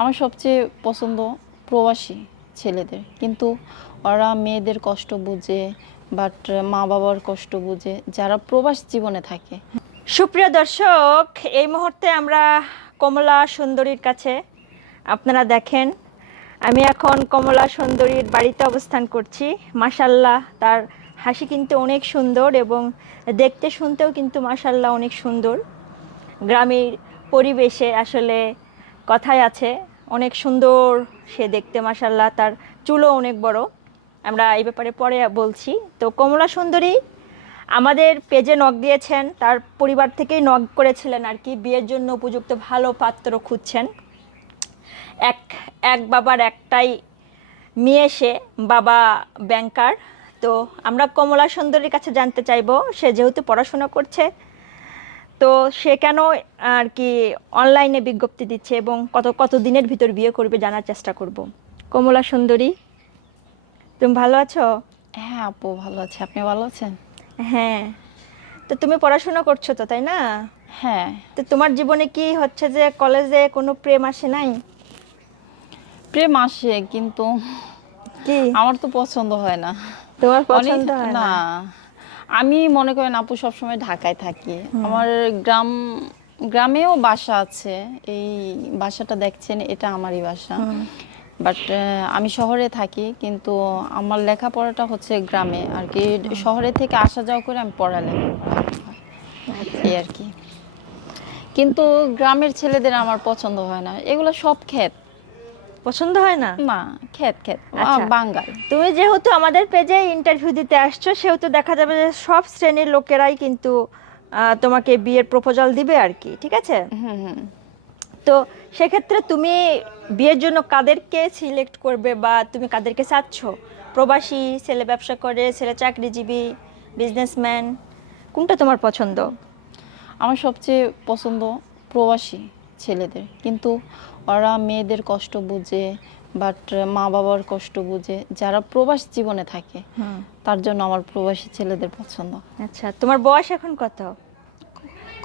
আমার সবচেয়ে পছন্দ প্রবাসী ছেলেদের। কিন্তু ওরা মেয়েদের কষ্ট বুঝে বাট মা বাবার কষ্ট বুঝে, যারা প্রবাস জীবনে থাকে। সুপ্রিয় দর্শক, এই মুহূর্তে আমরা কমলা সুন্দরীর কাছে আপনারা দেখেন, আমি এখন কমলা সুন্দরীর বাড়িতে অবস্থান করছি। মাসাল্লাহ তার হাসি কিন্তু অনেক সুন্দর এবং দেখতে শুনতেও কিন্তু মাসাল্লাহ অনেক সুন্দর। গ্রামের পরিবেশে আসলে কথাই আছে, অনেক সুন্দর সে দেখতে মাসাল্লাহ তার চুলও অনেক বড়। আমরা এই ব্যাপারে পরে বলছি। তো কমলা সুন্দরী আমাদের পেজে নখ দিয়েছেন, তার পরিবার থেকেই নখ করেছিলেন আর কি, বিয়ের জন্য উপযুক্ত ভালো পাত্র খুঁজছেন। এক এক বাবার একটাই মেয়ে সে, বাবা ব্যাংকার তো আমরা কমলা সুন্দরীর কাছে জানতে চাইব, সে যেহেতু পড়াশোনা করছে তো সে কেন আর কি অনলাইনে বিজ্ঞপ্তি দিচ্ছে এবং কত কত দিনের ভিতর বিয়ে করবে জানার চেষ্টা করব? কমলা সুন্দরী তুমি ভালো আছো? হ্যাঁ আপু ভালো আছে। আপনি ভালো আছেন? হ্যাঁ। তো তুমি পড়াশোনা করছ তো তাই না? হ্যাঁ। তো তোমার জীবনে কি হচ্ছে যে কলেজে কোনো প্রেম আসে নাই? প্রেম আসে কিন্তু কি? আমার তো পছন্দ হয় না। তোমার পছন্দ হয় না? না। আমি মনে করেন আপু সবসময় ঢাকায় থাকি। আমার গ্রাম গ্রামেও বাসা আছে। এই বাসাটা দেখছেন এটা আমারই বাসা। বাট আমি শহরে থাকি কিন্তু আমার লেখাপড়াটা হচ্ছে গ্রামে। আর কি শহরে থেকে আসা যাওয়া করে আমি পড়ালেখা এই আর কি। কিন্তু গ্রামের ছেলেদের আমার পছন্দ হয় না। এগুলো সব ক্ষেত। পছন্দ হয় না? না ক্ষেত ক্ষেত আচ্ছা। বাঙ্গাল তুমি যেহেতু আমাদের পেজে ইন্টারভিউ দিতে আসছো সেহেতু দেখা যাবে যে সব শ্রেণির লোকেরাই কিন্তু তোমাকে বিয়ের প্রপোজাল দিবে আর কি ঠিক আছে? হুম হুম। তো সেক্ষেত্রে তুমি বিয়ের জন্য কাদেরকে সিলেক্ট করবে বা তুমি কাদেরকে চাচ্ছ? প্রবাসী ছেলে ব্যবসা করে ছেলে চাকরিজীবী বিজনেসম্যান কোনটা তোমার পছন্দ? আমার সবচেয়ে পছন্দ প্রবাসী। ছেলেদের। কিন্তু ওরা মেয়েদের কষ্ট বুঝে বাট মা বাবার কষ্ট বুঝে যারা প্রবাস জীবনে থাকে তার জন্য আমার প্রবাসী ছেলেদের পছন্দ। আচ্ছা তোমার বয়স এখন কত?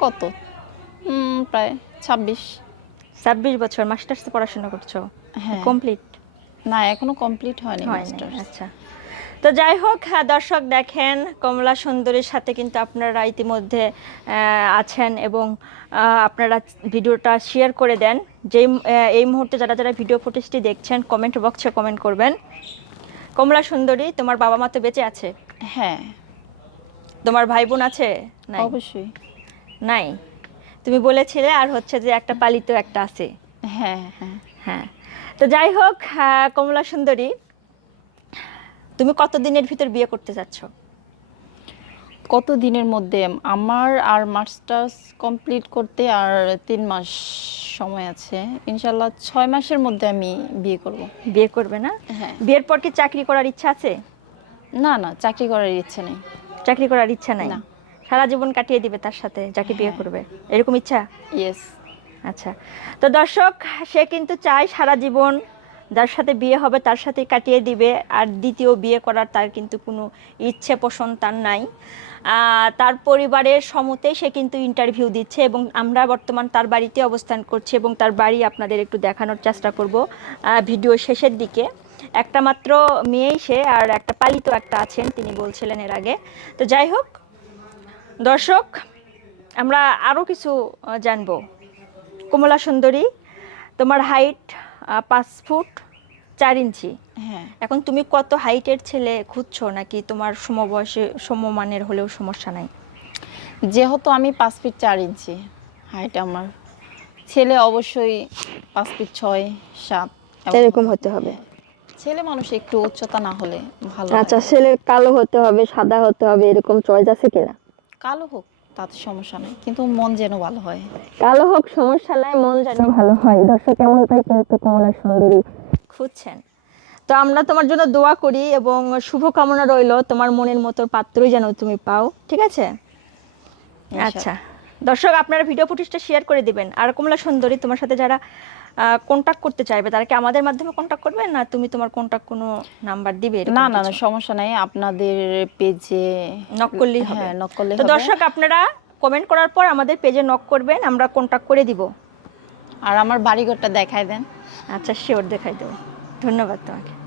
কত? প্রায় ছাব্বিশ। ছাব্বিশ বছর মাস্টার্সে পড়াশোনা করছ? হ্যাঁ। কমপ্লিট? না এখনও কমপ্লিট হয়নি হয়নি মাস্টার্স। আচ্ছা। তো যাই হোক হ্যাঁ, দর্শক দেখেন কমলা সুন্দরীর সাথে কিন্তু আপনারা ইতিমধ্যে আছেন এবং আপনারা ভিডিওটা শেয়ার করে দেন। যেই এই মুহূর্তে যারা যারা ভিডিও ফুটেজটি দেখছেন কমেন্ট বক্সে কমেন্ট করবেন। কমলা সুন্দরী তোমার বাবা মা তো বেঁচে আছে? হ্যাঁ। তোমার ভাই বোন আছে? নাই? অবশ্যই। নাই? তুমি বলেছিলে আর হচ্ছে যে একটা পালিত একটা আছে। হ্যাঁ হ্যাঁ। হ্যাঁ। তো যাই হোক কমলা সুন্দরী তুমি কত দিনের ভিতর বিয়ে করতে চাচ্ছ? কত দিনের মধ্যে? আমার আর মাস্টার্স কমপ্লিট করতে আর তিন মাস সময় আছে। ইনশাল্লাহ ছয় মাসের মধ্যে আমি বিয়ে করব। বিয়ে করবে না? হ্যাঁ। বিয়ের পর কি চাকরি করার ইচ্ছা আছে? না না চাকরি করার ইচ্ছে নেই। চাকরি করার ইচ্ছা নাই? না। সারা জীবন কাটিয়ে দিবে তার সাথে যাকে বিয়ে হ্যাঁ। করবে। এরকম ইচ্ছা? ইয়েস আচ্ছা। তো দর্শক সে কিন্তু চায় সারা জীবন যার সাথে বিয়ে হবে তার সাথে কাটিয়ে দিবে। আর দ্বিতীয় বিয়ে করার তার কিন্তু কোনো ইচ্ছে পোষণ তার নাই। তার পরিবারের সমতেই সে কিন্তু ইন্টারভিউ দিচ্ছে এবং আমরা বর্তমান তার বাড়িতে অবস্থান করছি এবং তার বাড়ি আপনাদের একটু দেখানোর চেষ্টা করব ভিডিও শেষের দিকে। একটা মাত্র মেয়েই সে আর একটা পালিত একটা আছেন, তিনি বলছিলেন এর আগে। তো যাই হোক, দর্শক, আমরা আরও কিছু জানব। কমলা সুন্দরী, তোমার হাইট পাঁচ ফুট চার ইঞ্চি। হ্যাঁ। এখন তুমি কত হাইটের ছেলে খুঁজছো নাকি তোমার সমবয়সে সমমানের হলেও সমস্যা নাই? যেহেতু আমি পাঁচ ফিট চার ইঞ্চি হাইট আমার ছেলে অবশ্যই পাঁচ ফিট ছয় সাত এরকম হতে হবে। ছেলে মানুষ একটু উচ্চতা না হলে ভালো আচ্ছা ছেলে কালো হতে হবে সাদা হতে হবে এরকম চয়েস আছে কিনা? কালো হোক তাতে সমস্যা নাই। কিন্তু মন যেন ভালো হয়। কালো হোক সমস্যা নাই মন যেন ভালো হয়। দর্শক এমনটাই কিন্তু কমলা সুন্দরী। খুঁজছেন। তো আমরা তোমার জন্য দোয়া করি এবং শুভকামনা রইল। তোমার মনের মতো পাত্রই যেন তুমি পাও। ঠিক আছে? আচ্ছা। দর্শক আপনারা ভিডিও ফুটেজটা শেয়ার করে দিবেন। আর কমলা সুন্দরী তোমার সাথে যারা কন্টাক্ট করতে চাইবে? তারা কি আমাদের মাধ্যমে কন্ট্যাক্ট করবে না তুমি তোমার কন্ট্যাক্ট কোনো নাম্বার দিবে না না না সমস্যা নাই। আপনাদের পেজে নক করলেই হবে। হ্যাঁ নক করলে তো দর্শক আপনারা কমেন্ট করার পর আমাদের পেজে নক করবেন আমরা কন্ট্যাক্ট করে দিব। আর আমার বাড়িঘরটা দেখায় দেন। আচ্ছা শিওর দেখাই দেবো। ধন্যবাদ তোমাকে।